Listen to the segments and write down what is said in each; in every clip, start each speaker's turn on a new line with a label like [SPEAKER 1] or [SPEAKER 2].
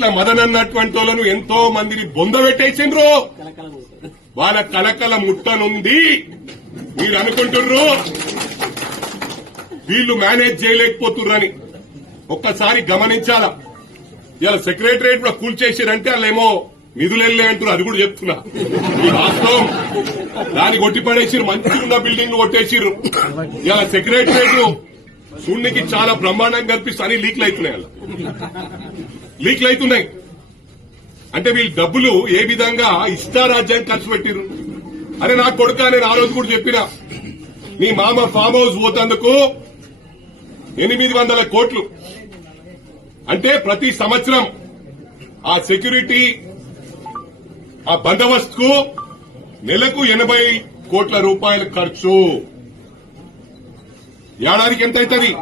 [SPEAKER 1] ఇట్లా మదన్ అన్నటువంటి వాళ్ళను ఎంతో మందిని బొంద పెట్టేసిండ్రు. వాళ్ళ కలకల ముట్టనుంది మీరు అనుకుంటుండ్రు వీళ్ళు మేనేజ్ చేయలేకపోతుర్రని ఒక్కసారి గమనించాలా? ఇలా సెక్రటరియట్ కూడా కూల్చేసారంటే వాళ్ళేమో నిధులు వెళ్ళే అంటారు అది కూడా చెప్తున్నా. ఈ వాస్తవం. దాన్ని కొట్టిపడేసిరు మంచిగా ఉన్న బిల్డింగ్ కొట్టేసిర్రు. ఇలా సెక్రటరియట్ శూన్యకి చాలా బ్రహ్మాండంగా కనిపిస్తుంది అని లీక్లు అవుతున్నాయి లీక్లు అవుతున్నాయి అంటే వీళ్ళు డబ్బులు ఏ విధంగా ఇష్టారాజ్యాన్ని ఖర్చు పెట్టిర్రు? అరే నా కొడుక నేను ఆ రోజు కూడా చెప్పిన. నీ మామ ఫామ్ హౌస్ పోతందుకు ఎనిమిది వందల కోట్లు. అంటే ప్రతి సంవత్సరం ఆ సెక్యూరిటీ ఆ బందోబస్తుకు నెలకు ఎనభై కోట్ల రూపాయల ఖర్చు. ఏడాదికి ఎంత అవుతుంది?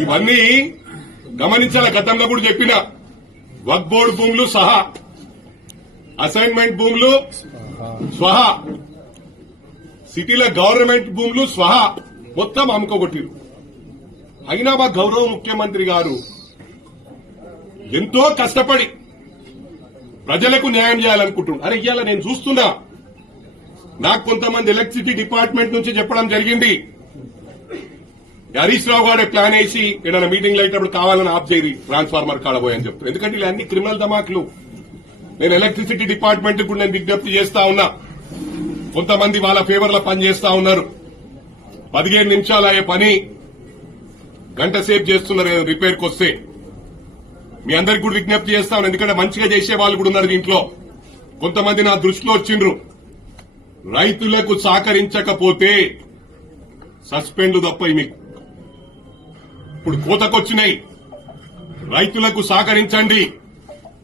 [SPEAKER 1] ఇవన్నీ గమనించాల? గతంలో కూడా చెప్పిన. వక్ బోర్డు భూములు సహా. అసైన్మెంట్ భూములు స్వహా. సిటీల గవర్నమెంట్ భూములు స్వహా. మొత్తం అమ్ముకోగొట్టిరు. అయినా మా గౌరవ ముఖ్యమంత్రి గారు ఎంతో కష్టపడి ప్రజలకు న్యాయం చేయాలనుకుంటున్నారు. అరే ఇవాళ నేను చూస్తున్నా. నాకు కొంతమంది ఎలక్ట్రిసిటీ డిపార్ట్మెంట్ నుంచి చెప్పడం జరిగింది. హరీష్ రావు గారే ప్లాన్ వేసి ఏదైనా మీటింగ్ అయినప్పుడు కావాలని ఆఫ్ చేయి ట్రాన్స్ఫార్మర్ కాడబోయని చెప్తారు ఎందుకంటే ఇలా అన్ని క్రిమినల్ ధమాకులు. నేను ఎలక్ట్రిసిటీ డిపార్ట్మెంట్ కూడా నేను విజ్ఞప్తి చేస్తా ఉన్నా. కొంతమంది వాళ్ళ ఫేవర్లో పనిచేస్తా ఉన్నారు. పదిహేను నిమిషాలు అయ్యే పని. గంట సేపు చేస్తున్నారు రిపేర్కి వస్తే. మీ అందరికి కూడా విజ్ఞప్తి చేస్తాను ఎందుకంటే మంచిగా చేసే వాళ్ళు కూడా ఉన్నారు దీంట్లో. కొంతమంది నా దృష్టిలో వచ్చిండ్రు. రైతులకు సహకరించకపోతే సస్పెండ్ తప్ప మీకు ఇప్పుడు కోతకొచ్చినాయి. రైతులకు సహకరించండి.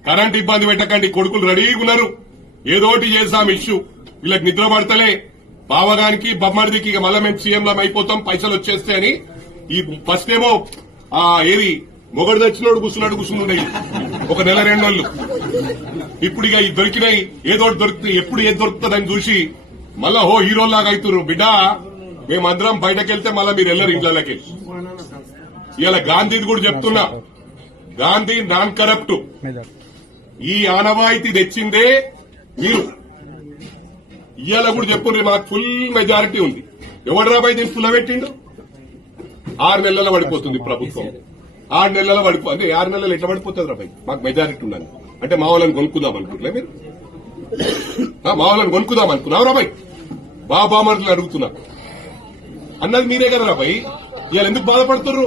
[SPEAKER 1] కరెంట్ ఇబ్బంది పెట్టకండి. కొడుకులు రెడీగా ఉన్నారు. ఏదోటి చేద్దాం ఇష్యూ. వీళ్ళకి నిద్ర పడతలే. బావగానికి బొమ్మడిదికి ఇక మళ్ళా మేము సీఎంలం అయిపోతాం పైసలు వచ్చేస్తే అని. ఈ ఫస్ట్ ఏమో ఆ ఏది? మొగడు తెచ్చినోడు కూర్చున్నాడు కూర్చున్నాయి ఒక నెల రెండు నెలలు. ఇప్పుడు ఇక ఈ దొరికినాయి. ఏదో ఒకటి దొరుకుతుంది. ఎప్పుడు ఏది దొరుకుతుందని చూసి మళ్ళా హో హీరోలాగా అవుతున్నారు బిడ్డా మేమందరం బయటకెళ్తే మళ్ళా మీరు వెళ్ళరు ఇంట్లోకి ఇలా గాంధీది కూడా చెప్తున్నా. Gandhi non corrupt. ఈ ఆనవాయితీ తెచ్చిందే మీరు. ఇవాళ కూడా చెప్పుండ్రి మాకు ఫుల్ మెజారిటీ ఉంది. ఎవడు రాబాయి దీన్ని ఫుల్ పెట్టిండు ఆరు నెలల పడిపోతుంది ప్రభుత్వం. ఆరు నెలల పడిపో అంటే ఆరు నెలలు ఎట్లా పడిపోతుంది రాబాయి మాకు మెజారిటీ ఉందని అంటే మా వాళ్ళని కొనుక్కుందాం అనుకుంటున్నా మీరు? మా వాళ్ళని కొనుక్కుందాం అనుకున్నావు రాబాయి బాబామర్లు అడుగుతున్నా. అన్నది మీరే కదా రాబాయి ఇవాళ ఎందుకు బాధపడుతుర్రు?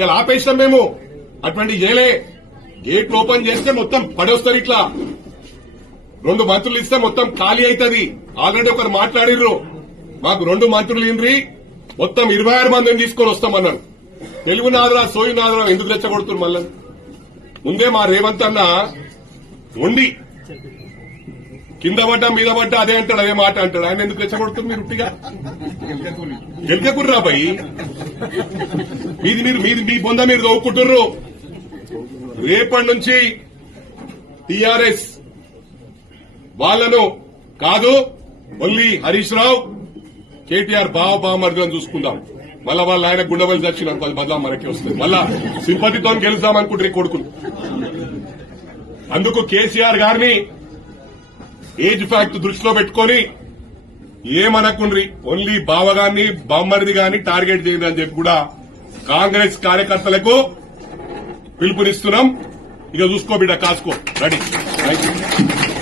[SPEAKER 1] ఇలా ఆపేసినాం మేము. అటువంటి చేయలే గేట్లు ఓపెన్ చేస్తే మొత్తం పడేస్తారు ఇట్లా. రెండు మంత్రులు ఇస్తే మొత్తం ఖాళీ అవుతుంది ఆల్రెడీ ఒకరు మాట్లాడిర్రు. మాకు రెండు మంత్రులు ఇండ్రి. మొత్తం ఇరవై ఆరు మందిని తీసుకొని వస్తామన్నారు. తెలుగు నాదరా సోయి నాదరా ఎందుకు రెచ్చగొడుతున్నారు మళ్ళీ? ముందే మా రేవంత్ అన్న ఉండి కింద పడ్డా మీద పడ్డా అదే అంటాడు అదే మాట అంటాడు. ఆయన ఎందుకు రెచ్చగొడుతుంది మీరు ఉట్టిగా? గెలికకుర్రా బాయి. మీది మీరు మీది మీ బొంద మీరు దవ్వుకుంటుర్రు రేపటి నుంచి టిఆర్ఎస్ వాళ్ళను కాదు మళ్ళీ హరీష్ రావు కేటీఆర్ బావ బామర్దులను చూసుకుందాం. మళ్ళా వాళ్ళ ఆయన గుండెవల్లి దక్షిణ బదలా మనకి వస్తుంది. మళ్ళా సింపతితో గెలుద్దాం అనుకుంటారు ఈ కొడుకులు అందుకు కేసీఆర్ గారిని ఏజ్ ఫ్యాక్ట్ దృష్టిలో పెట్టుకొని ఏమనకుండ్రి? ఓన్లీ బావగాన్ని బామ్మరిది గాని టార్గెట్ చేయండి అని చెప్పి కూడా కాంగ్రెస్ కార్యకర్తలకు పిలుపునిస్తున్నాం. ఇక చూసుకో బిడ్డ కాసుకో. రెడీ. Thank you